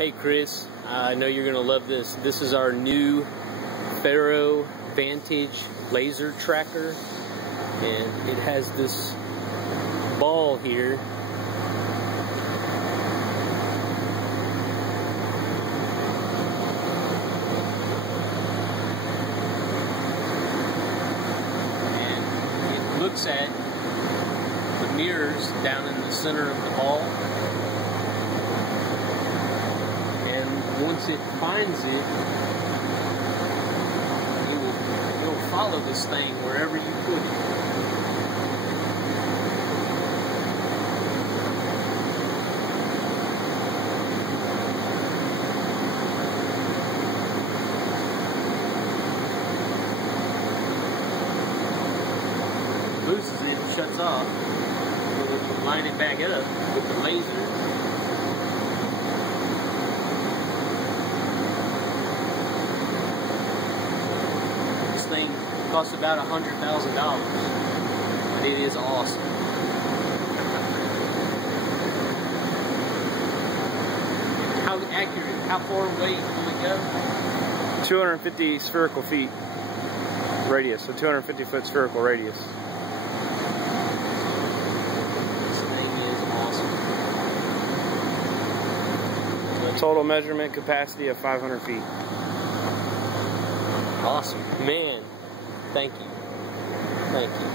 Hey Chris, I know you're going to love this. This is our new Faro Vantage laser tracker, and it has this ball here. And it looks at the mirrors down in the center of the ball. Once it finds it, it'll follow this thing wherever you put it. Loses it, it shuts off. We'll line it back up with the laser. Thing costs about $100,000, but it is awesome. How accurate? How far away can we go? 250 spherical feet radius, so 250 foot spherical radius. This thing is awesome. Total measurement capacity of 500 feet. Awesome. Man, thank you. Thank you.